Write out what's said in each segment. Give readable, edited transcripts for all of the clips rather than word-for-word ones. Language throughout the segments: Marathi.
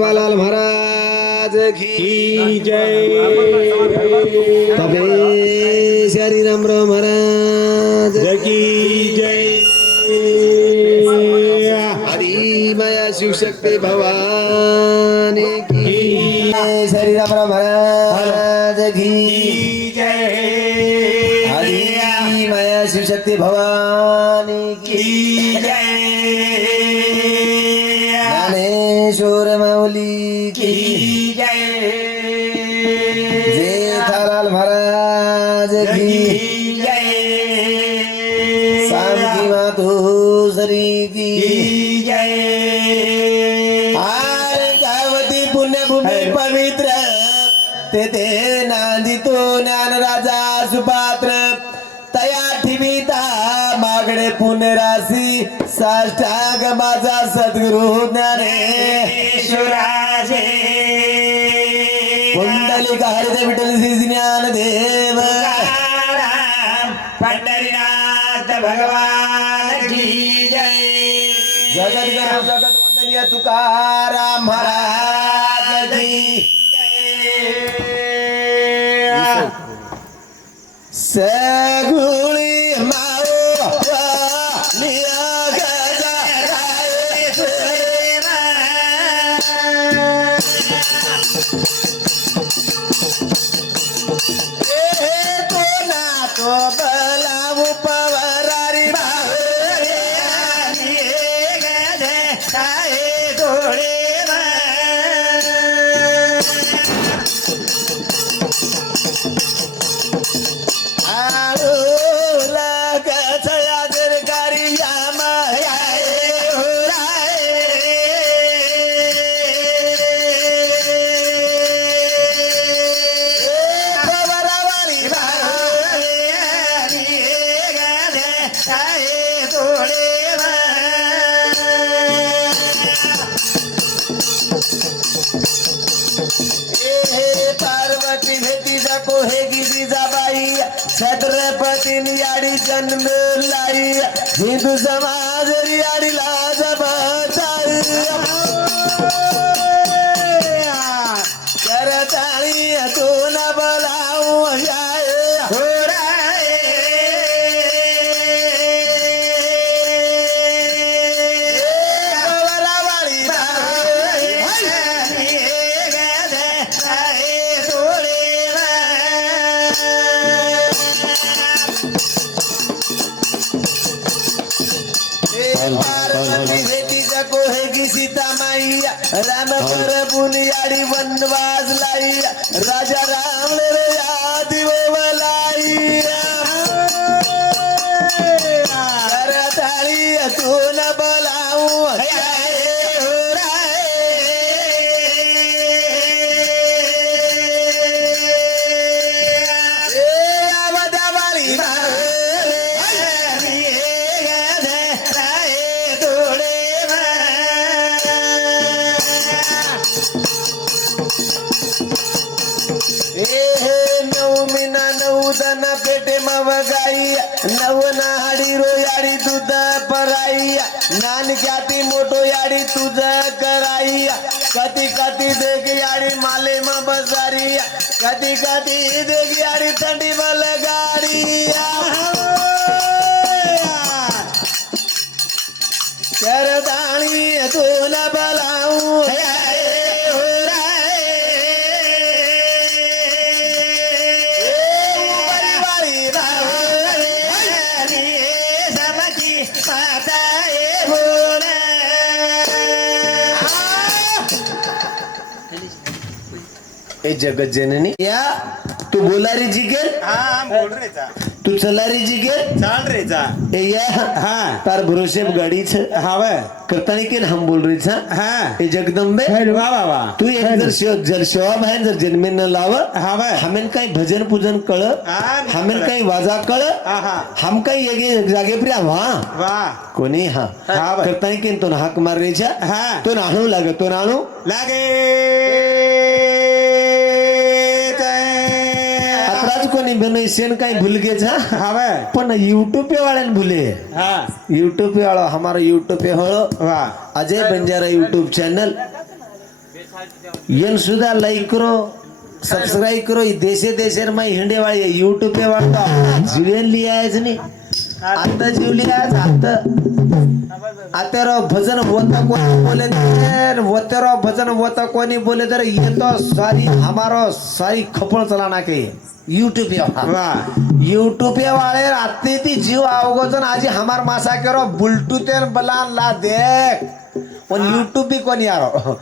सेवालाल महाराज की जय तबे श्री रामराव महाराज की जय हरी माया शिवशक्ती भवानी की श्री रामराव महाराज की जय हरी माया शिवशक्ती भवानी की जय ज्ञानेश्वर माऊली की जय जेठालाल महाराज की जय शांती मातोश्री की जय गावती पुण्यभूमी पवित्र तेथे नांदितो ज्ञान राजा सुपात्र तया ठिविता मागणे पुण्यराशी साष्टांग माझा सद्गुरु ज्ञानेश्वराजे पुंडलिक हरिदेव विठ्ठल श्री ज्ञानदेव पंढरीनाथ भगवान की जय जगत गुरु जगत वंदनीय तुकाराम महाराज की सगुळी माओ निया गजराय ए तो ना तो बलाव पवरारी बाहे गजराय डोळे पार्वती भेटी जाको हे गिरी जाबाई छत्रपती याडी जन्म लाई हिंदू समाज याडी लाज बचाई करताळी तू न बोलाऊ पार्वती भेटी जाको हे गी सीता माई राम कर बुनियाडी वनवास लाई राजा राम रे आदि वलाई करताळी तू न बोलाऊ पेटे मवगाई नव नाडी रो याडी दूध पराई नानक्याती मोठो याडी तुझ कराई कधी कधी देख याडी माले म बजारी कधी कधी देख याडी थंडी मल गाडी करदाणी तू न बलाऊ ए जगत जननी या तू बोला रे जिगर हाँ बोल रहे था तू चला रे जिगर चाल रहे था ए या हाँ तार भरोसे गाड़ी छ हावे करता नहीं के हम बोल रहे था हाँ ए जगदम्बे वाह वाह वाह तू एक जर शोभा है जर जन्मे न लाव हावे हमें काही भजन पूजन कळ हमें काही वाजा कळ हम काही एक जागे प्रिया वाह वाह कोणी हा करता नहीं के तो हाक मार रही छा हाँ तो नाणू लागे तो नाणू लागे कोणी बने सेन काही भूल गए जा हावे पण यूट्यूब पे वाले भूले हाँ यूट्यूब पे वाला हमारा यूट्यूब पे हो वाह अजय बंजारा यूट्यूब चैनल येन सुद्धा लाइक करो सब्सक्राइब करो देशे देशे में हिंडे वाले यूट्यूब पे वाला जीवन लिया है नहीं आता जीव लिया आता आता रो भजन होता कोणी बोले होते रो भजन होता कोणी बोले तर ये तो सारी हमारो सारी खपड़ चलाना के यूट्यूब पे वाह यूट्यूब पे वाले आते ती जीव आवगोजन आज हमार मासा करो ब्लूटूथ बलान ला देख पण यूट्यूब भी कोणी यारो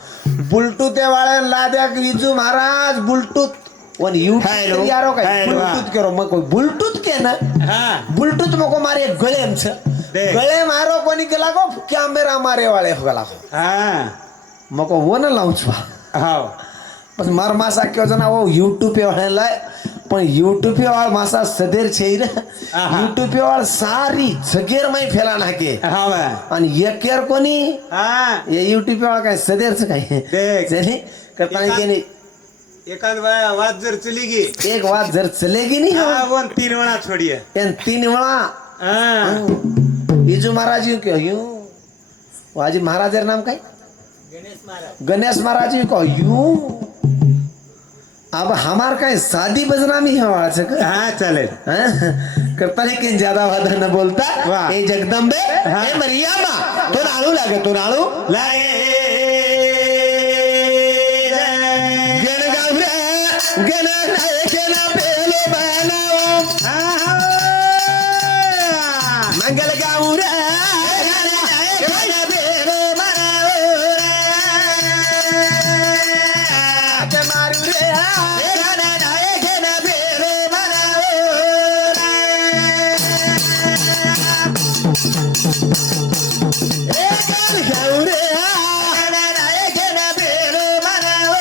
ब्लूटूथ वाले ला देख Viju Maharaj Bluetooth one YouTube यारो काय ब्लूटूथ करो मग ब्लूटूथ के ना हाँ ब्लूटूथ मको मारे गळे आमचं गळे मारो कोणी केला गो कॅमेरा मारे वाले हो गेला हाँ मको वन लावच हाँ पण मार मासा क्यों जना वो यूट्यूब पे वाला पण यूट्यूब पे वाला मासा सदेर छे रे यूट्यूब पे वाला सारी जगेर में फैलाना के हाँ वाह आणि एक केर कोणी हाँ ये यूट्यूब पे वाला काय सदेरच काय देख. चले करता के नहीं एखाद वाद जर चली गई एक बात जर चलेगी नहीं हाँ वो 3 वेळा छोड़िए एन 3 वेळा हाँ बीजू महाराज क्यों यूं वाजी महाराज नाम काय गणेश महाराज को यूं अब हमार काय शादी बजनामी है वहां से हाँ चले करता लेकिन ज्यादा वादा न बोलता वाह. ए जगदम्बे हाँ. ए मरियामा तो नाळू लागे तो नाळू लाए गण गावरे गण नाय गण पेलो बनाओ मंगल गावरे गण नाय गण पेलो बनाओ के मारू रे गण नाय गण पेलो बनाओ ए गण गावरे गण नाय गण पेलो बनाओ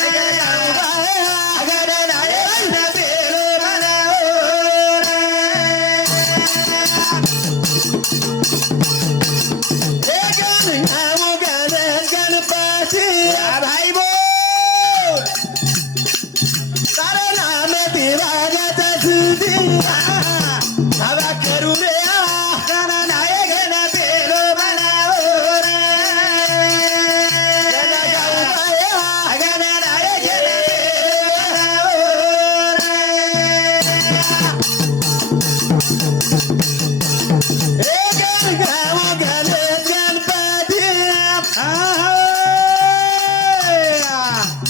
मंगल गावरे गण नाय गण पेलो बनाओ गणपति भाई बोल तारा नाम दिवागा दसदी हवा करू रे गाना नाय गण पेलो बनाओ रे गाना गाऊ बाया गाना नाय गण पेलो बनाओ रे गण गाऊ गणपति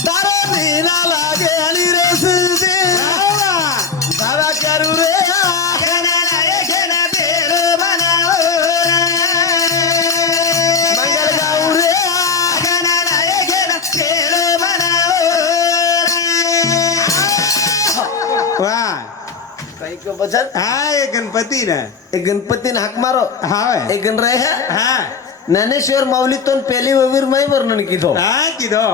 तारा मीना लागे अली रसदी तारा करू रे गाना नाय गण पेलो बनाओ मंगल गाऊ रे गाना नाय गण पेलो बनाओ वाह काही को बचत हाँ ये गणपति ना एक गणपती ने हाक मारो हाँ वाह. एक गण रहे हाँ ज्ञानेश्वर माऊली तो पहली ववीर माई वर्णन कीधो हाँ किदो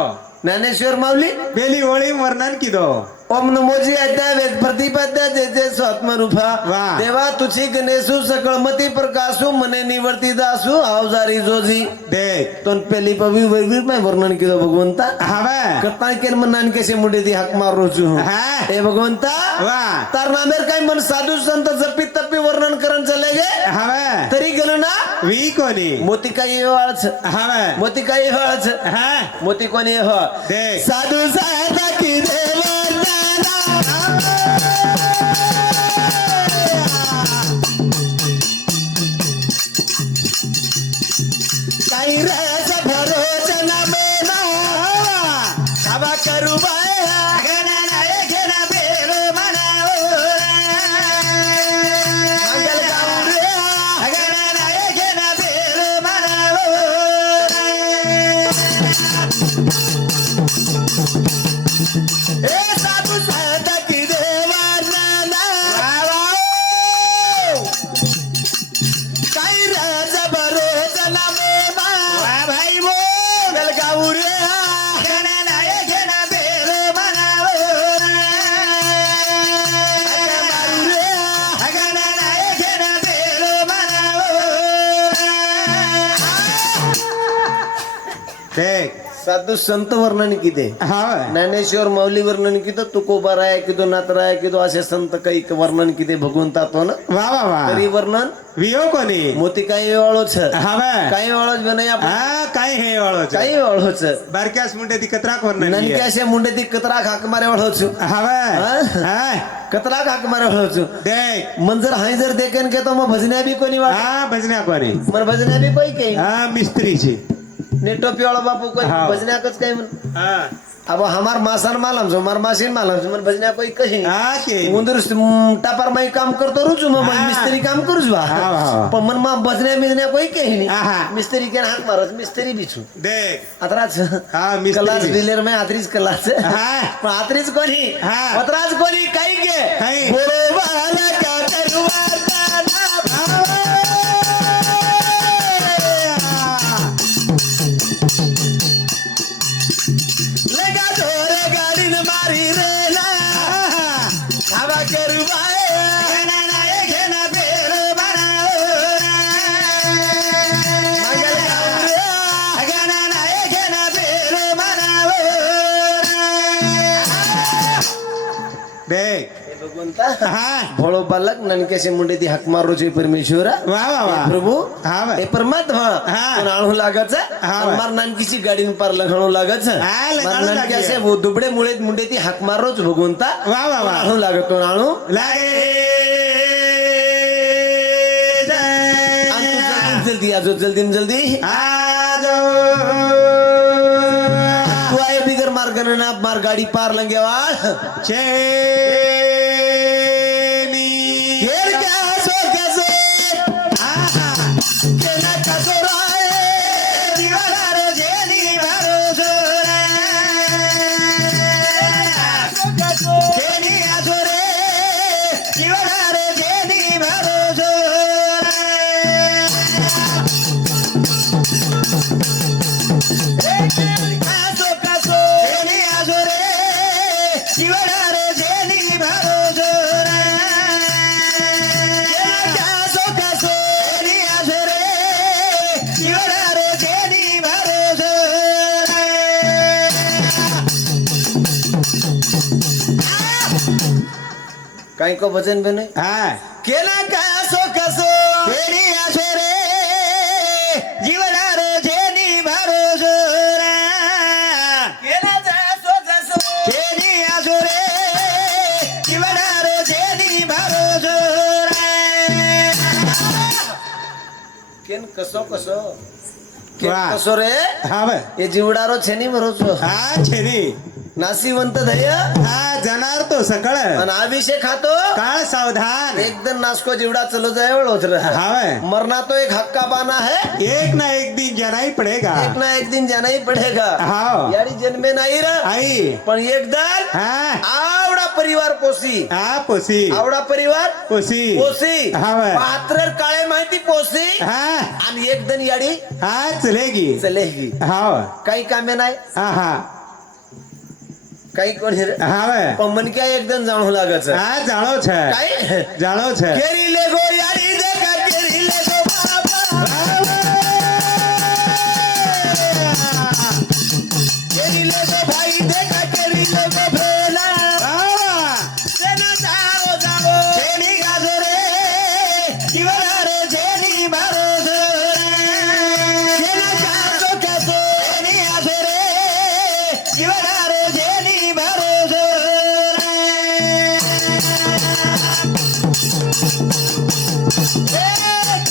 ज्ञानेश्वर माऊली बेली होळी वर्णन किदो ओम नमोजी अध्याय वेद प्रतिपद्या जय जय स्वात्मरूपा वाह. देवा तुझी गणेशु सकळमती प्रकाशु मने निवर्ती दासु अवजारी जोजी देख तो पहली पवी ववीर माई वर्णन कीधो भगवंता हाँ वाह. करता के मन कैसे मुंडे दी हक मार रोचू हाँ. ए भगवंता वाह. तार नामेर काय मन साधु संत जपी तपी वर्णन करन चले गे हाँ वाह. तरी गेलो ना वी कोणी मोती काही वाळच हाँ वाह. मोती काही हळच हाँ मोती कोणी हो देख साधू साधा की काही राजा भरोचना मेना हवा करू बाया गणा नाय गण पेलो बनाओ मंगल गाऊ रे गणा नाय गण पेलो बनाओ ए साधू संत की देवाना काही राजा भरोचना मेना वाह भाई वो मंगल गाऊ रे गणा नाय गण पेलो बनाओ मारू रे गणा नाय गण पेलो बनाओ देख साधू संत वर्णन किती हा ज्ञानेश्वर माऊली वर्णन किती तुकोबाराय किती नातराय किती असे संत काही वर्णन किती भगवंता तो ना वा वा वा तरी वर्णन वियो कोणी मोती काही वाळोच हा काही वाळोच नाही आपण हा काय हे वाळोच काही वाळोच बारक्यास मुंडे ती कतरा कोण ननके असे मुंडे ती कतरा हाक मारे वाळोच हा कतरा हाक मारे वाळोच देख मन जर हाय जर देखन के तो मग भजन्या बी कोणी वाळ हा भजन्या कोणी मन भजन्या बी कोई काही हा मिस्त्रीची नेटोपी वाला बापू कोई हाँ। भजन्याकच काही म्हण हा अब हमार मासन मालम जो हमार मासीन मालम जो मन भजन्या कोई कही हा के उंदर टापर माई काम करतो रुजू मग हाँ। मिस्त्री काम करूच बा हाँ, हाँ। पण मन मा भजन्या बिजन्या कोई कही हाँ। नाही मिस्त्री के हाक मारत मिस्त्री बिछू देख अतराच हा मिस्त्री कलाच डिलर में आतरीच कलाच हा पण आतरीच कोणी हाँ। अतराच कोणी काही के काही। बोलवाला का दरवाजा ना लगा जोरे गाड़ी न मारी रे ना हवा करवाए घेना बेर बनाओ मंगल गौरे घेना बेर बनाओ देख भगवंता हा भोळो बालक ननकेसे मुंडे ती हाक मारो छे परमेश्वर वा वा वा प्रभु हा हे परमात्मा हाँ। पण आणू लागत हाँ। मार नानकीची गाडी पार लघणू लागत हाँ, लगाणू मार नानकी लागे। असे वो दुबडे मुळे मुंडे ती हाक मारोच भगवंता वा वा वा आणू लागत आणू लागे जल्दी आजो जल्दी न जल्दी आजो तू आए बिगर मार गणना मार गाडी पार लंगेवाळ चेनी घेर कैसो कैसो केना कसो राय दिवाळार जेली भरोसो जेली आजोरे दिवाळार जेली भरोसो कसो कसो जेली आजोरे दिवाळार जेली भरोसो कसो कसो जेली आजोरे दिवाळार जेली भरोसो काही को वचन बने हा केना कसो कसो जेली आजोरे जीवनार जेली भरोसो केना जसो जसो जेली आजोरे जीवनार जेली भरोसो केन कसो कसो केन वाह। कसो रे हा बे हे जीवडारो छेनी भरोसो हा छेनी नासीवंत धय हा जाणार तो सकळ आणि अभिषेक खातो काळ सावधान एकदम नासको जीवडा चलो जाए होत रहा हा बे मरना तो एक हक्का बाना है एक ना एक दिन जाना ही पड़ेगा एक ना एक दिन जाना ही पड़ेगा हाँ। यारी जन्मे नाही र आई पण एकदम हा आवडा परिवार पोसी हा पोसी आवडा परिवार पोसी पोसी हा बे पात्र काळे माहिती पोसी हा आणि एकदम याडी हा चलेगी चलेगी हा काही कामे नाही हा हा काही कोणी रे. हा बे पण मन काय एकदम जाणू लागत हा जाणो છે काय જાણો છે केरी ले गो याडी देखा केरी ले गो बाबा केरी ले गो भाई देखा केरी ले गो भेला सेना जाओ जाओ जेली आजोरे जीवनार जेली भरोसो केना जासो कसो जेली आजोरे जीवनार जेली भरोसो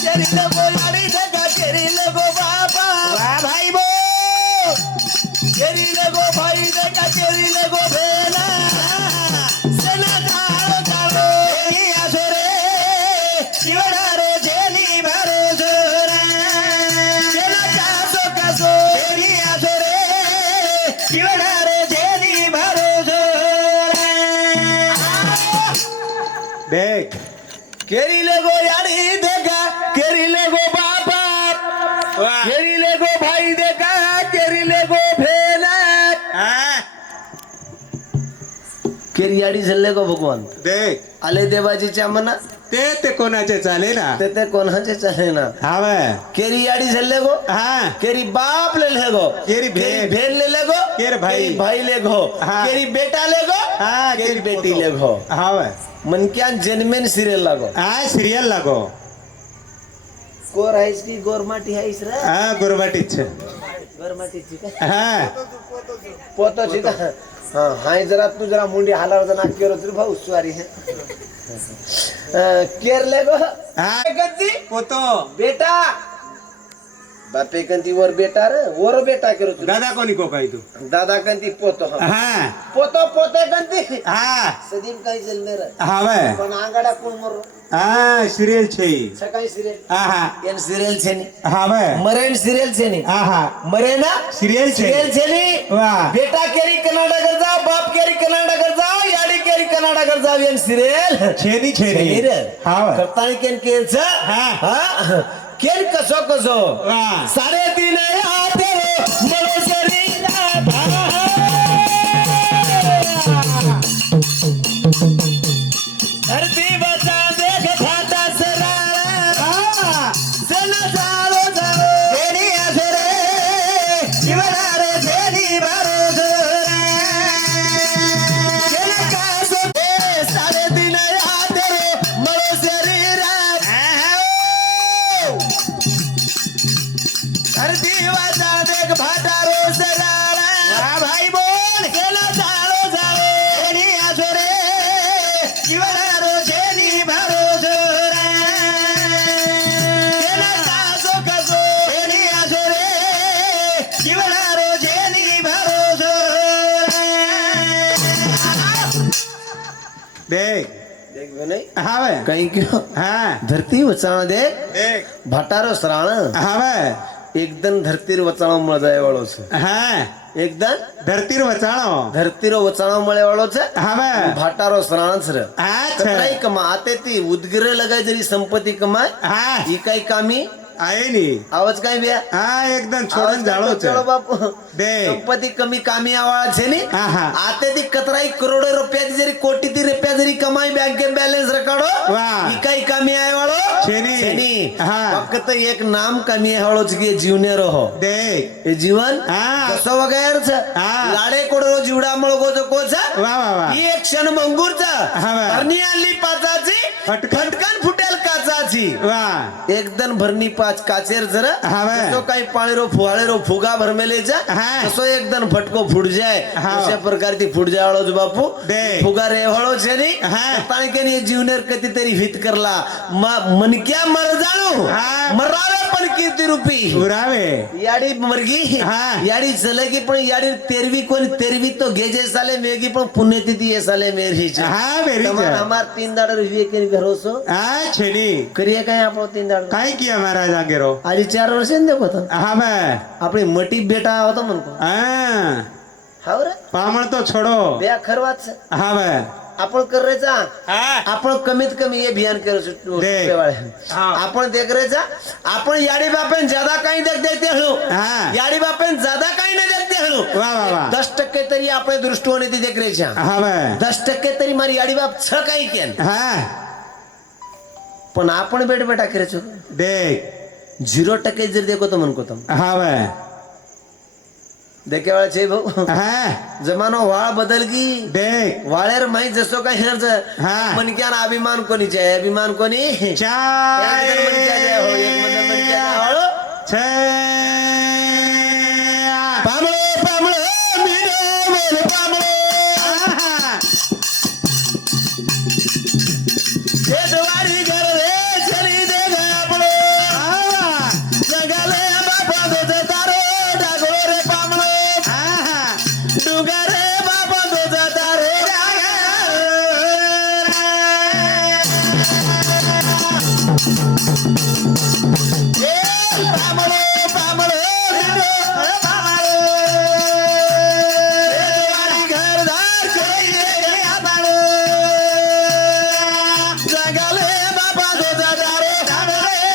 केरी ले गो याडी देखा केरी ले गो बाबा वाह भाई बो केरी ले गो भाई देखा केरी ले गो भेला सेना जाओ जाओ जेली आजोरे जीवनार जेली भरोसो केना जासो कसो जेली आजोरे जीवनार जेली भरोसो देख केरी ले गो याडी देखा केरी ले गो बाबा वाह। केरी ले गो भाई देखा केरी ले गो भेला हा केरी याडी झल्ले गो भगवान देख आले देवाजीच्या मना ते कोणाचे चाले ना ते कोणाचे चाले ना हवे केरी याडी झल्ले गो हा केरी बाप ले लेगो केरी भेल भेल ले लेगो केरी भाई भाई लेगो हाँ। केरी बेटा लेगो हा केरी बेटी लेगो हवे मन क्या जन्मेन सिरियल लागो हा सिरियल लागो कोर आहेस की गोरमाटी आहेस रे हा गुरुबाटीच गोरमाटीची का हा पोतोची का हा हाय जरा तू जरा मुंडी हालावर ना केरो तर भाऊ स्वारी केर लेगो हा गद्दी पोतो बेटा बापे कंती वर बेटा रे वर बेटा करो तू दादा कोणी को काय तू दादा कंती पोतो हा पोतो पोते कंती हा सदीम काही जल मेरा हवे पण आंगाडा कोण मरो हा सिरियल છે सकाळी सिरियल હા હા એન સિરિયલ છે ની હવે મરેન સિરિયલ છે ની હા હા મરે ના સિરિયલ છે સિરિયલ છે ની વાહ बेटा केरी कनाडा कर जाओ बाप केरी कनाडा कर जाओ याडी केरी कनाडा कर जाओ एन सिरियल છેની છેની सिरियल हाव करतानी केन केल छ हा. हा केन कसो कसो वाह 3.5 आते मरो शरीर धरती बचा देख खाता सरारा जना जाओ जाओ જેની આસરે જીવનારે જેની ભરોસો केले कासो ए 3.5 आते मरो शरीर धरती बचा देख भाटारो सरारा વાહ ભાઈ બોલ जना जाओ जाओ જેની આસરે જીવનારો જેની ભરોસો केले कासो कसो જેની આસરે જીવનારો જેની ભરોસો દેખ देख नहीं હવે कहीं क्यों હા धरती वचाणा देख દેખ भाटारो सराण હવે एकदम धरतीर वचाणो मळ जाय वाळो छे હા एकदम ધરતીર વચાણો धरतीरो वचाणो मळे वाळो छे હવે भाटारो सराण छे હા कतराई છે कमा आते ती उदगिरे लगाय जरी संपत्ती कमाय હા ही काही कामी आहे नी आवाज काय बे हा एकदम છોડન જાળો છે चलो बापू देख संपत्ती कमी कामी आवाळा छे नी हा हा आते ती कतराई करोडो रुपयाची जरी कोटी ती रुपया जरी कमाई बँके बॅलन्स रकाडो वाह. ही काही कामी आहे वाळो छेनी. हा. फक्त एक नाम कमी आहे वाळो की जीवने रहो देख हे जीवन हा. कसं वगैरे हा. लाडे कोडो जीवडा मळगो जो कोच वा वा वा ही एक क्षण मंगूरच हा वा. भरणी आली पाचाची फटकन. फटकन फुटेल काचाची वा एकदम भरणी पाच काचेर जरा हा वा. तो काही पाळेरो फुहाळेरो फुगा भरमेलेचा हा. तसो एकदम फटको फुट जाय हा. अशा प्रकार ती फुट जावळो जो बापू दे. फुगा रे हळो छे नी हा. ताणकेन ये जीवनेर कधीतरी हित करला मनक्या मर जाणू हा. मरावे पण कीर्ती रूपी उरावे याडी मरगी हा. याडी चलेगी पण याडी तेरवी कोण तेरवी तो घेजे साले मेगी पण पुण्यतिथि ये साले मेरी छे हा मेरी તમાર છે અમાર 3 દાડો રીવે કે ભરોસો હા છેની કરીએ કઈ આપણો 3 દાડો કાઈ કિયા મહારાજ આગેરો આજે 4 વર્ષ ને દેખો તો હવે આપણી મટી બેટા આવતો મન કો હા હાવરે પામણ તો છોડો બે ખરવાત છે હવે आपण कर रे जा હા आपण कमीत कमी हे अभियान करू देख. शकतो आपण देख रे जा आपण याडी बापेन ज्यादा काही देख देते हळू हा याडी बापेन ज्यादा काही नाही देखते हळू वा वा वा 10% तरी आपले दृष्टीने ती देख रे जा હવે 10% तरी मारी याडी बाप छ काही केन હા पण आपण बेट बेटा करे छो देख 0% जर देखो तो मन को तुम હવે देखे वाला छे भाऊ હા जमानो वाळ बदल की देख वाळेर माई जसो काही हरच हा. मन क्या अभिमान कोणी चे अभिमान कोणी ચાય एक मन क्या जय हो एक मन क्या हो છે पामळो पामळो मीरो बोल पामळो આહા. हे द्वारी घर रे चली दे गापळो આવા. जगाले बापा दोज तारो डागो रे पामळो આહા. डुगारे बापा दोज तारो पामळो पामळो मीरो पामळो द्वारी घरदार चली दे गापळो जगाले बापा दोज तारो डागो रे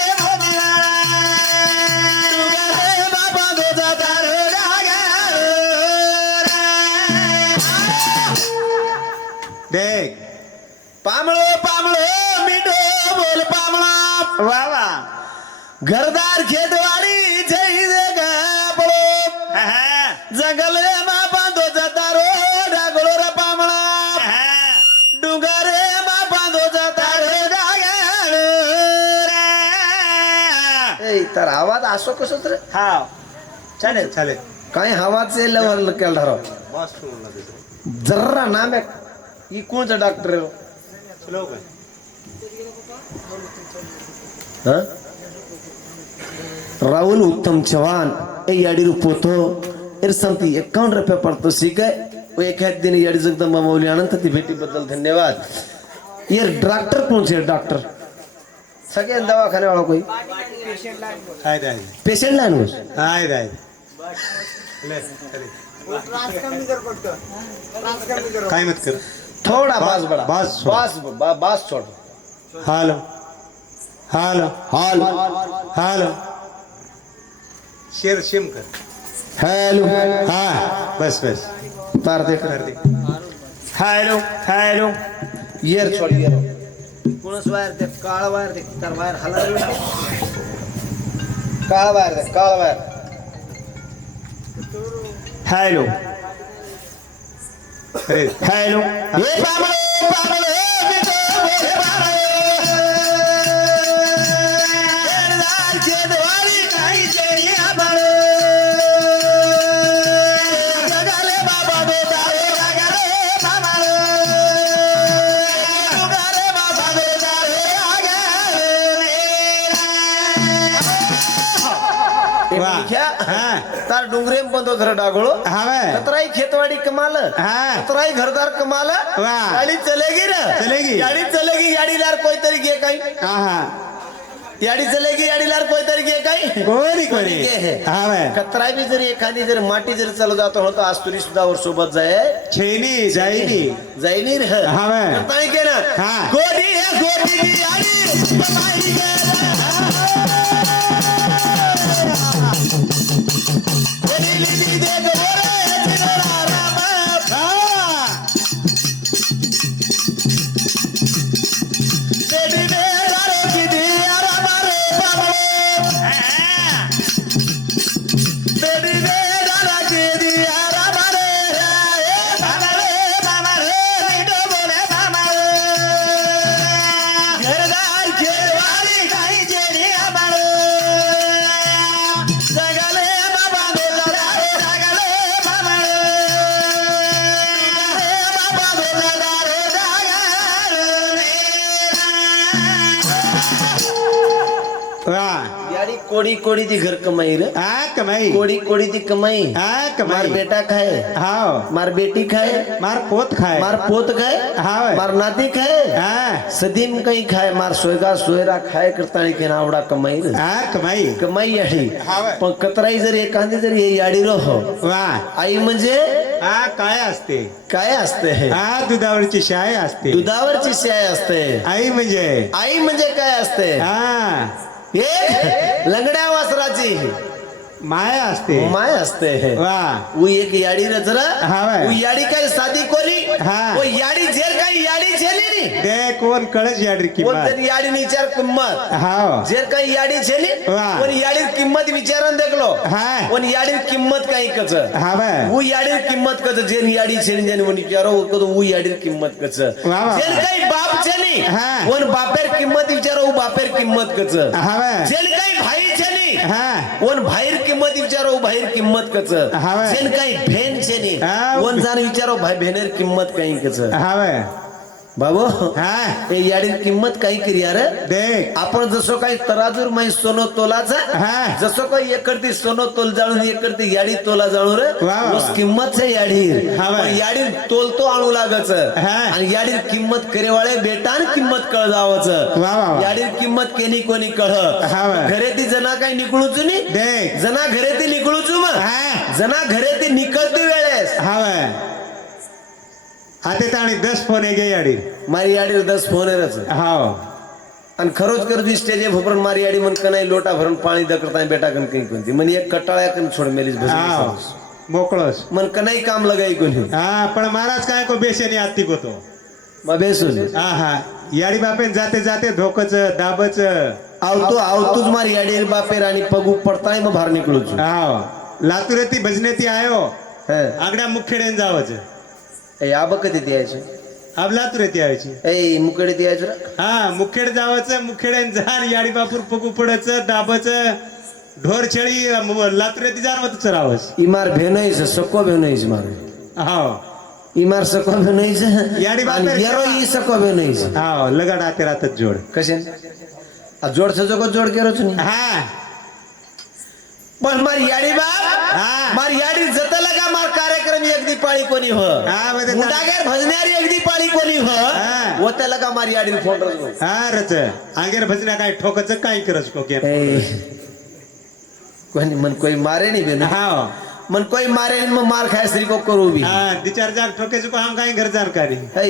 डुगारे बापा दोज तारो देख पामळो पामळो मिठो वा वा घरदार खेतवाडी जय गाबळो जंगल मा बांधो जाता रो डागळो रे पामळा डुंगरे मा बांधो जाता रे डागळो रे तर आवाज असो कसं रे हा चालेल चालेल काय हवाचे लेवल केला राव जर्रा नाम ही कोणचा डॉक्टर राहुल उत्तम चौहान ए याडी रूपोतो एर सांगती 51 रुपये पडतो सीख आहे वो एक दिन याडी जगदंबा माऊली अनंत ती भेटी बद्दल धन्यवाद यार डॉक्टर कौन से डॉक्टर सगळे दवाखाने वाला कोई पेशेंट लाइन में काय मत कर थोड़ा बास बड़ा बास बास छोड़ हालो हालो हाल हालो शेर शिम कर हेलो हा बस बस तार देख कर दे हालो हालो येर छोड़ येर कोणस वायर दे काळा वायर दे तर वायर हलर काळा वायर दे काळा वायर हालो अरे हालो ये पामळे पामळे बिटो पामळे येणार खेतवाडी काही जेरी आबाळे जगाले बाबा बेदारे जगाले पामळे जगाले बाबा बेदारे वाह. आगाले तार डुंगरे बंदो घर डागळो हवे कतराई खेतवाड़ी कमाल हाँ. कतराई घरदार कमाल वाह. गाड़ी चलेगी ना चलेगी. गाड़ी चलेगी गाड़ी लार कोई तरीके कहीं हा गाड़ी चलेगी गाड़ी लार कोई तरीके कहीं कोणी कोणी तरीके है हवे कतराई भी जरी एखादी जर माटी जर चालू जातो होतो आज तुरी सुद्धा वर सोबत जाय छेनी जाईनी जाईनी रे हवे कतराई के ना हाँ. गोडी है गोडी की गाड़ी कमाई के गोडी लीदी देख बोरे चिरोरा राम बेबी मेरा रो की दिया रामारे बाबा बेबी मेरा रो की दिया रामारे बाबा बिटो बोले बाबा घरदार खेतवाड़ी काही जेरी आबाळे जगाले बाबा बेदारे जगाले बाबाळे बाबा बेदारे वा यारी कोड़ी कोड़ी दी घर कमाई रे हा कमाई कोड़ी कोड़ी दी कमाई हा मार कमाई बेटा खाए हाव मार बेटी खाए मार पोत खाय मार पोत खाए हाव मार नाती खाए हा सदीम कहीं खाए मार सोयगा सोयरा खाए करताणी के नावडा कमाई रे हा कमाई कमाई याडी हाव. पण कतराई जर एखादी जर हे याडी हो वा आई म्हणजे हा काय असते काय असते हे हा दुधावरची शाय असते दुधावरची शाय असते आई म्हणजे आई म्हणजे काय असते हा एक लंगड्या वासराची माया असते माय असते हे वा वो एक याडी रचरा हाव. वो याडी काय सादी कोली हा. वो याडी जेर काय याडी छेली नी दे कोण कळच याडी वो किंमत तर याडी विचार किंमत हाव जेर काही याडी छेली वाह. पण याडी किंमत विचारन देखलो हा. पण याडी किंमत काही कच हाव वो याडी किंमत कच जेन याडी छेली जेन वन विचारो वो वो याडी किंमत कच वाह, वाह. जेन काही बाप छेली हा. वन बापेर किंमत विचारो वो बापेर किंमत कच हाव जेन काही भाई छेली हा वन बाहेर किंमत विचारो बाहेर किंमत कच हाव. जेन काही भेन छेनी हाव. वन जाण विचारो भाई भेनेर किंमत काही कच हाव बाबू हा हे याडी किंमत काही करी यार देख आपण जसं काही तराजूर माही सोनं तोलाचा हा. जसं काही एकरती सोनं तोल जाळून एकरती याडी तोला जाणू रे वा, वा, उस वा. किंमत से याडी हा, वा. पण याडी तोलतो आणू लागच हा. आणि याडी किंमत करेवाळे बेटान किंमत कळ जावच वा, वा, वा. याडी किंमत केनी कोणी कळ हा, वा. घरे ती जना काही निकळूच नी देख जना घरे ती निकळूच मग हा. जना घरे ती निकळती वेळेस हाव हाते ताणी 10 फोन गे याडी मारी याडी 10 फोन रच हाव आणि खरोच कर स्टेजे भोपरण मारी याडी मन कनाई लोटा भरून पाणी दकरता बेटा कन काही कोणती मन एक कटाळ्या कन छोड मेलीस हाव भस मोकळस मन कनाई काम लगाई कोणी हा पण महाराज काय को बेशनी आत्ती होतो मग बेसून हा हा याडी बापेन जाते जाते धोकच दाबच આવતું જ મારી યાડી બાપે રાની પગ પડતાય માં બહાર નીકળું છું. હા લાતુરેથી ભજનેથી આયો હે આગડા મુખેડે જાવ છે. એ આ બકતી ત્યાં છે આબ લાતુરેથી આવે છે. એ મુકડી ત્યાં છે હા મુખેડ જાવ છે મુખેડે જાન યાડી બાપુર પગુ પડે છે ડાબ છે ઢોર છેડી લાતુરેથી જાન વત ચરાવે છે. ઈ માર ભેનોય છે સકો ભેનોય છે મારે હા ઈ માર સકો ભેનોય છે યાડી બાપે અને યારો ઈ સકો ભેનોય છે. હા લગાડ આતે રાત જ જોડ કશે આ જોડ છે જો જોડ કેરો છું ને હા પણ મારી યાડી બાપ હા મારી યાડી જતા લગા માર કાર્યક્રમ એક દી પાળી કોની હ હા બધે મુંડાગેર ભજનારી એક દી પાળી કોની હ હા. ઓતે લગા મારી યાડી ફોન રજો હા રચે આંગેર ભજના કાઈ ઠોક છે કાઈ કરસ કો કેમ એ કોની મન કોઈ મારે નહીં બેન હા મન કોઈ મારે નહીં મન માર ખાય શ્રી કો કરું બી હા દી ચાર જાર ઠોકે છે કો હમ કાઈ ઘર જાર કરી એ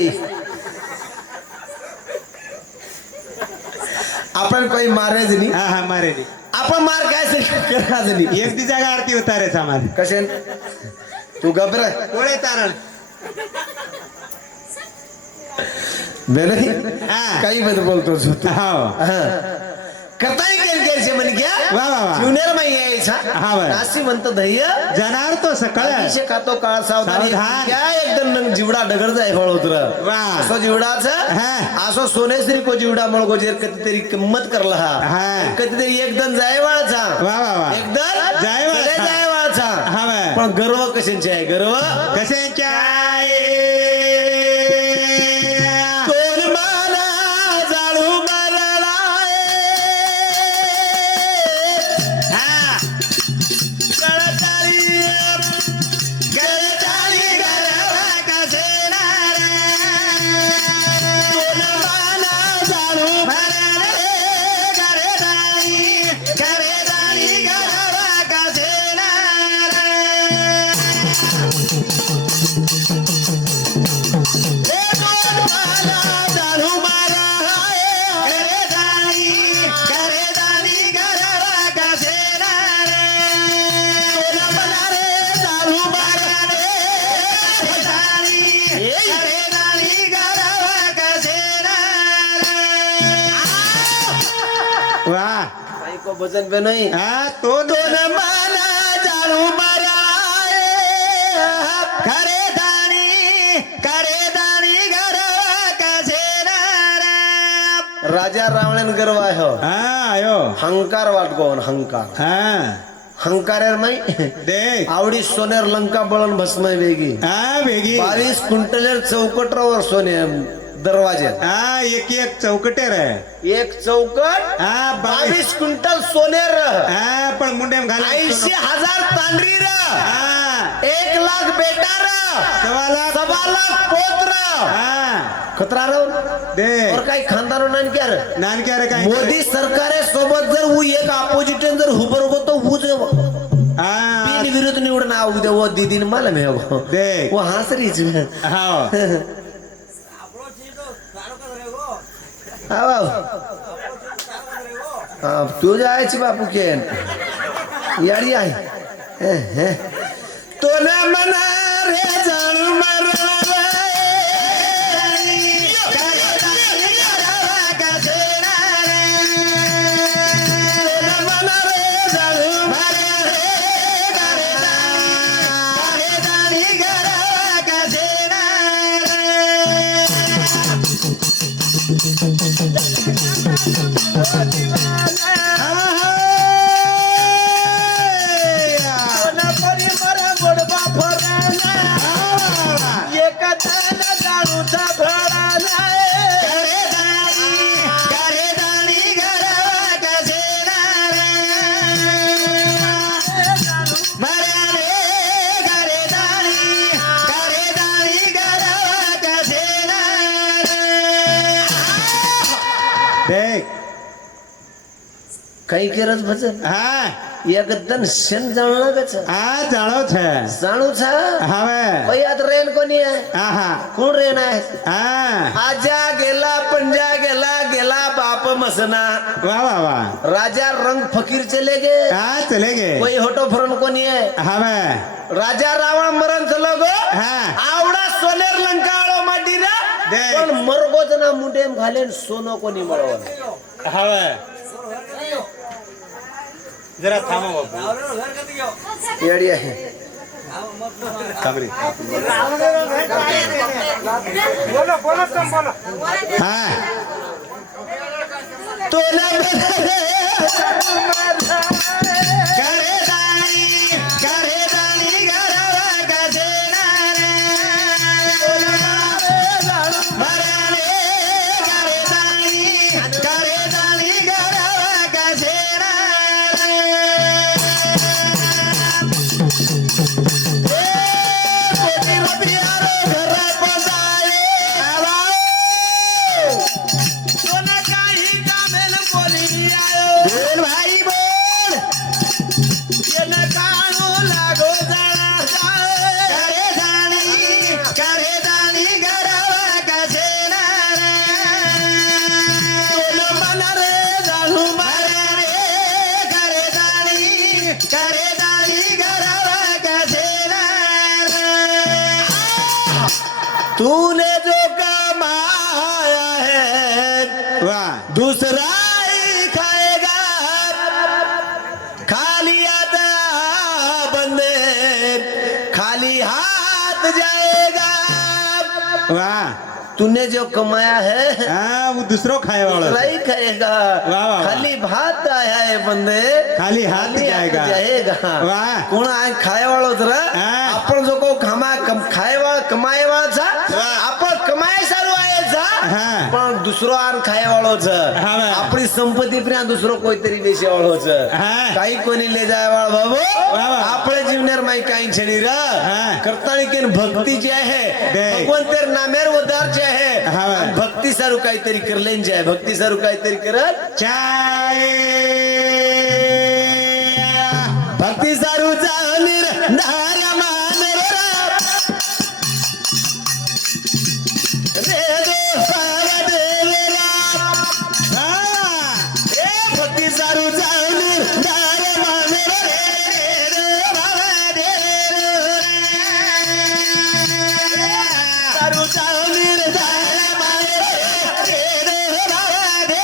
આપણ કોઈ મારે જ નહીં હા હા મારે ની આપણ માર ખાય શ્રી કરા જ નહીં એક દી જાગા આરતી ઉતારે છે અમારે કશે તું ગભરા કોળે તારણ બેન હા. કઈ બધું બોલતો છું તું હા હા કરताय केल केल છે મને ક્યાં વાહ વાહ વાહ જુનેર માં આવી છે હા ભાઈ. નાસી મંત ધૈય જનાર તો સકળ અતિશય કાતો કાળ સાવધાની સાવધાન. ક્યાં એકદમ નંગ જીવડા ડગર જાય વડોદરા વાહ. આસો જીવડા છે હા. આસો સોનેશ્રી को जीवड़ा मळगो जे कधी तरी किंमत करला હા. कधी तरी एकदम जायवाळ छा વાહ વાહ વાહ एकदम जायवाळ सगळे छा. जायवाळ छा હા ભાઈ. पण गर्व कशांचे आहे गर्व कसे चाय कोण मला जाळू मरलाय हा कळताळी गळताली गरवा कसे नार कोण मला जाळू भरले गरदाई गरदाई गरवा कसे नार मला जाळू मरलाय गरदाई गरदाई गरवा कसे नार कोण मला रे जाळू मरलाय गरदाई गरदाई गरवा कसे नार वाह काही को भजन पे नाही हा तो कोण मला जाळू मरलाय करे दाणी गरवा कसे नार राजा रावळन गर्व आहे हो. हा आयो हंकार वाटको हंकार हा हंकार माई देख आवडी सोनेर लंका बळन भस्म वेगी हा वेगी 22 क्विंटलेर चौकटरावर सोने दरवाजे हा एक एक चौकटेर आहे एक चौकट हा 22 क्विंटल सोनेर हा पण मुंडेम घाल 80,000 तांडरी र हा 1 लाख बेटा र सवाला 1.25 लाख पोत्र हा खतरा रो दे और काही खानदारो नान क्या रे नानक्या रे काय मोदी सरकारे सोबत जर वो एक अपोजिशन जर उभं होतो तो वो जो हा बिन विरुद्ध निवडून आऊ दे वो दीदीन मला मे हो देख वो हंसरीच हा तू जायची बापू के याडी आहे तो न मना रे जाण देख કઈ કેરસ ભજન હા એકદમ શેન જાણલા કે છે આ જાણો છે જાણું છે હવે ભાઈ આ ટ્રેન કોની आहे હા હા कोण रेन आहे हा आजा गेला पंजा गेला गेला बाप मसना वाह वाह वाह राजा रंग फकीर चले गए हा चले गे कोई होटो फरन कोणी आहे હવે राजा रावण मरण चलो गो हा आवडा सोनेर लंकाळो माटीरा दे. पण मरगोजना मुंडेम घालेन सोनं कोणी मळवलं હવે जरा थांबा बापू याडी आहे थांब रे हा तोला करे दाणी गरवा गजेनार मराले करे दाणी गरवा गजेनार कोटी रुपयारो घर पधारे सोना काही कामेल बोली आयो बोल भाई बोल ये न कानो लागो जाना करे दानी गरवा गजेनार तोलो मन रे जालू मारे रे करे दानी गरवा गजेनार तूने जो कमाया है वाह दूसरा ही खाएगा खाली आता बंदे खाली हाथ जाएगा वाह तूने जो कमाया है हाँ वो दूसरों खाए वाला दूसरा ही खाएगा वाह, वाह। खाली भात आया है बंदे खाली हात जाएगा. जाएगा वाह. कोण आहे खाय वाळो जरा हा. आपण जो को खाय वाळा कमाय वाळाचा वाह. आपण कमाय सारू आहे हा. पण दुसरो आर खाय वाळोच हा बा. आपली संपत्ती प्रिया दुसरो कोणतरी देशी वाळोच हा. काही कोणी ले जाय वाळ बाबू वाह. आपले जीवनेर माई काही छणी र हा. करताळी केन भक्ती जी आहे दे. भगवंतेर नामेर उदार जे आहे हा बा. आणि भक्ती सारू काहीतरी करलेन जे आहे भक्ती सारू काहीतरी करत चाय भक्ती सारू चालीर धारा मानेर रे देवा देवेरा ए भक्ती सारू चालीर धारा मानेर रे बाबा सारू चालीर धारा मानेर रे बाबा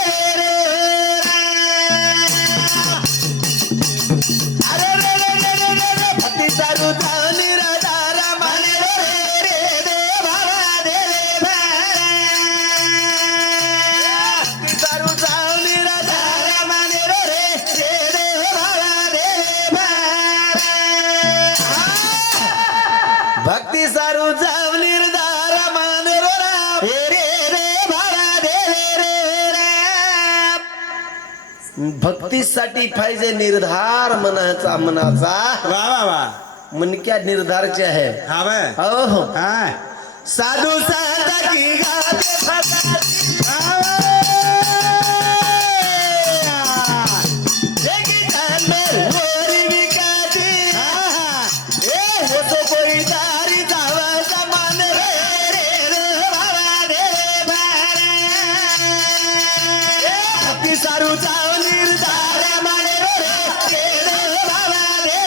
अरे रे रे रे रे रे रे भक्ती सारू चालीर धारा मानेर रे बाबा भक्ती सारू चालीर धारा मानेर रे बाबा भक्ती सारू चावलीर धारा मानेर रे बाबा भक्तीसाठी पाहिजे निर्धार मनाचा वाह वाह वाह मनक्या निर्धारचे आहे हाँ बे हो हो हाँ साधू संत की गाते फसाती देखी कांबर गोरी विकाती ए हो तो कोई दारी जावा समान रे बाबा रे ए भक्ती सारू चावलीर धारा माने रे बाबा रे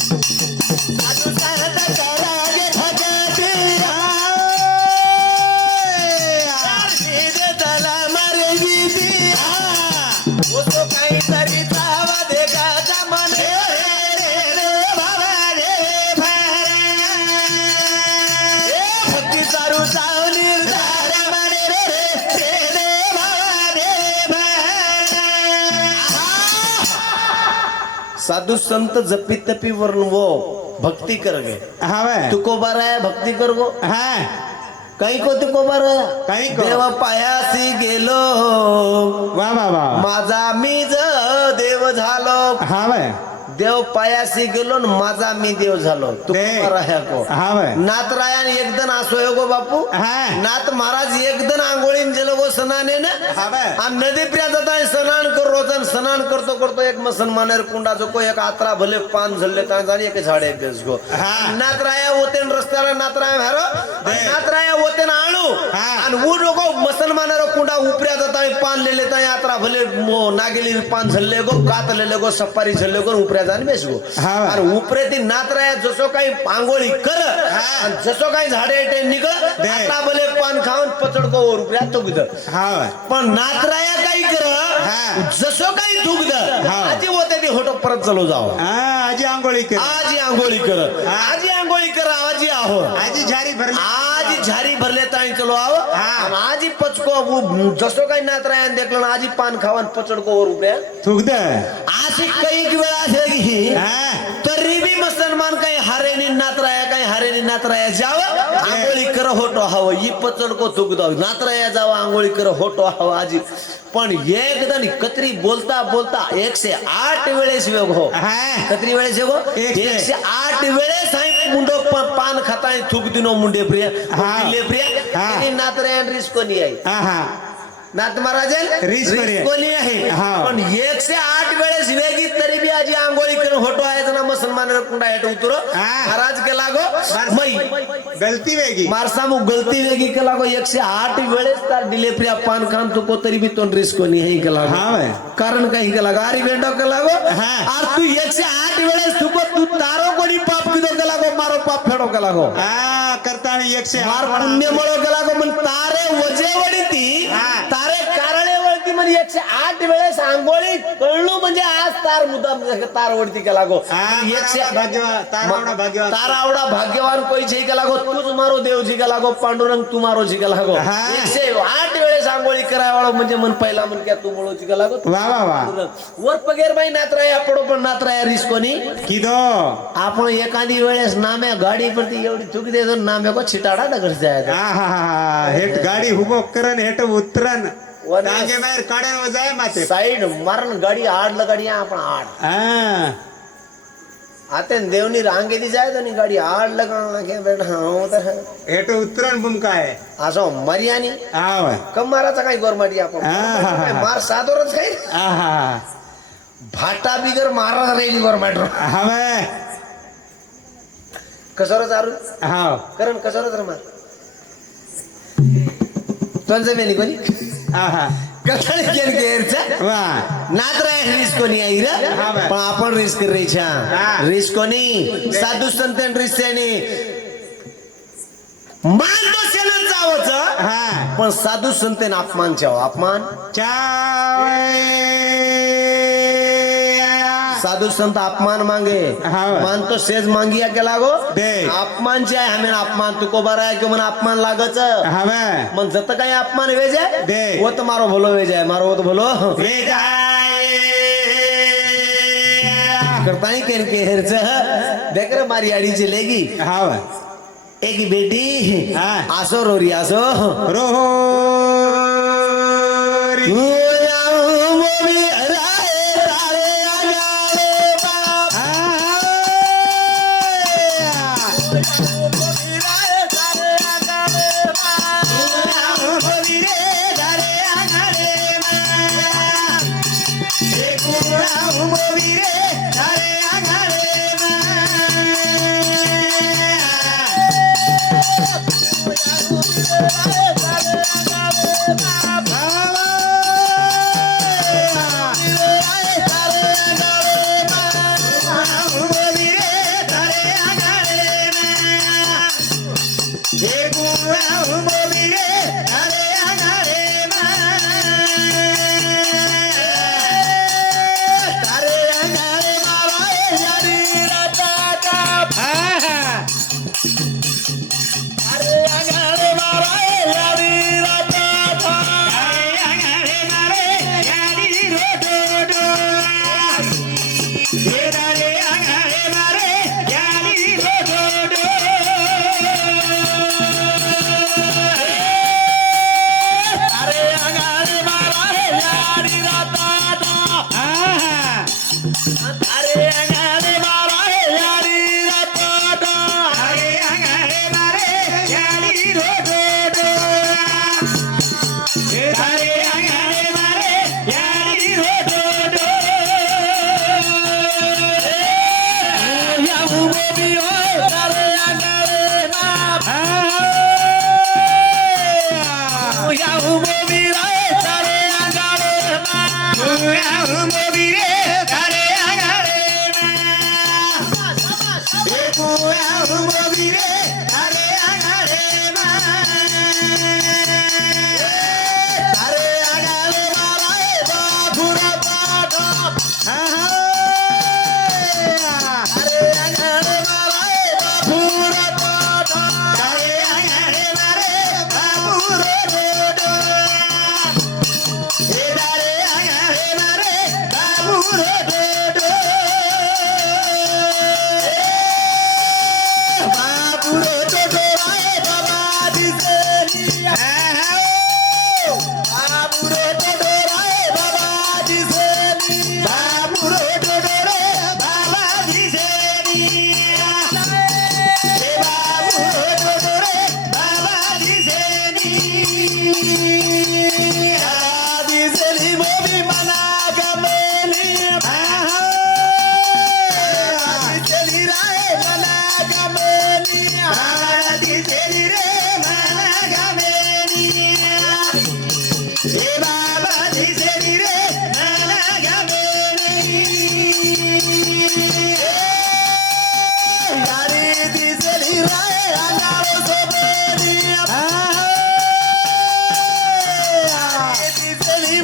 साधू संत कराजे भगती तला मरे बीती वो तो काही तरी जावा देगा मन रे बाबा रे ए भक्ती सारू चावलीर धारा माने रे बाबा रे साधू संत जपी तपी वरून वो भक्ती कर गए हाँ बे तुको बारा है भक्ती कर गो हाँ काही को तुको बारा काही को. देवा पायासी गेलो वाह वाह वाह माझा मीज देव झालो हाँ बे देव पायासी गेलो न माझा मी देव झालो तुको दे. बारा है को हाँ बे नात रायान एकदन आसो गो बापू हाँ नात महाराज एकदन आंघोळीन गेलो गो सनाने ना हाँ बे आणि नदी प्रिया जाता स्नान कर रोजन स्नान करतो करतो एक मुसलमानेर कुंडा जो को एक आत्रा भले पान झल्ले ता जाणी एक झाडे बेस गो हाँ. नातराया होते रस्त्याला नातराया भारो नातराया होते ना आणू हाँ. आणि वो लोगो मुसलमानेर कुंडा उपऱ्या जाता पान ले लेता यात्रा भले नागेली पान झल्ले गो कात ले गो सपारी झल्ले गो उपऱ्या जाणबेस गो हा. आणि उपरेती नात राया जसो काही आंघोळी कर आणि जसो काही झाडे ते निघळ दे. आता भले पान खाऊन पचडको रुपया तुगद हा पण नातराया काही कर हा. जसो काही तुगद हा. आजी होते ती होटो परत चलो जाओ आजी आंघोळी कर आजी आंघोळी कर आजी आंघोळी कर आजी आहो आजी झारी भरली आजी झारी भरले ताई चलो आव हा. आणि आजी पचको जसो काही नातराया देखलं आजी पान खावान पचडको रुपया थुकद अशी काही वेळा असेल की तरी बी मुसलमान काही हारेनी नातराया काही हारेनी नातराया जावं आंघोळी कर होटो हवं ही पचडको थुकद नातराया जावं आंघोळी कर होटो हवं आजी पण एकदम कत्री बोलता बोलता 108 वेळेस वेग हो कत्री वेळेस वेग हो 108 वेळेस मुंडो पान खाता थुक दिनो मुंडे प्रिय दिले प्रिय नातराया रिस्क कोणी आहे नाथ महाराज रिस्क कोणी आहे पण 108 वेळेस वेगी तरी बी आजी आंघोळी करून होटो आहे ना मुसलमान कुंडा हेट उतरो महाराज के लागो मई गलती वेगी मारसामु गलती वेगी के लागो 108 वेळेस तार दिले प्रिया पान खान तुको तरी बी तो रिस्क कोणी है के लागो कारण काही के लागो आरी बेंडो के लागो और तू 108 वेळेस तुको तू तारो कोणी पाप किदो के लागो मारो पाप फेडो के लागो करता 108 मार पुण्य मळो के लागो मन तारे वजे वडीती तारे कारळे वळती म्हणजे 108 वेळेस आंघोळी कळलो म्हणजे आज तार मुदाम तार वडती के लागो 108 तारावडा भाग्यवान कोई छै के लागो तूच मारो देवजी के लागो पांडुरंग तू मारो जी के लागो 108 वेळेस आंघोळी कराय वाळो म्हणजे मन पहिला मन क्या तू मळो जी के लागो वा वा वा वर पगेर बाई नातराया पडो पण नातराया रिस्क कोणी किदो आपण एखादी वेळेस नाम्या गाडी परती एवढी चुक दे नाम्या को छिटाडा नगर जाय हेट गाडी हुबो करन हेट उतरन टांगे बाहेर काढन व जाय माते साइड मारन गाडी आडला गाडी आपण आड आता देवनी रांगेली जाय तो गाडी आड लगाना के बेटा हो तर हेट उतरन बुम काय असो मर्यानी आव कमाराचा काही गोरमाटी आपण मार सादोरच काही भाटा बिगर मारा रेली गोरमाट हवे कसर चारू हाव करण कसर तर मार तुझं मेली कोणी कथळी केन केरचा वा नात्रा रिस्क कोणी आई रे पण आपण रिस्क रेछा रिस्क कोणी साधू संतन रिस्क मान तो सेना जावच पण साधू संतन अपमान चाव अपमान साधू संत अपमान मांगे मान तो सेज मांगिया के लागो अपमान चाहे हमें अपमान तुको बरा है कि मन अपमान लागच मन जत काही अपमान वे जाए वो तो मारो भलो वे जाए मारो वो तो भलो वे जाए करता ही के हेरच देख रे मारी आड़ी चलेगी एक बेटी आसो रोरी आसो रो मोदी रे अरे आगाळे अरे आगाले बाबा बापुरा पाठा अरे आगाले बाबा बापुरा पाठा अरे आगाळे मारे बाबुरो डोडो हे दारे आगाळे मारे बाबुरो डोडो बापुरो डोडो राय बाबा दिसली बापुरो डोडो राय बाबा दिसली बाबुरो डोडो रे बाबा दिसेनी हे बाबुरो डोडो रे बाबा दिसेनी दिसली मोदी मना गमेली दिसली राय मना गमेली बाबा दिसेनी रे मला गामेनी हे बाबा दिसेनी रे मला गामेनी गाडी दिसली राय अंगावर सोबेली दिसली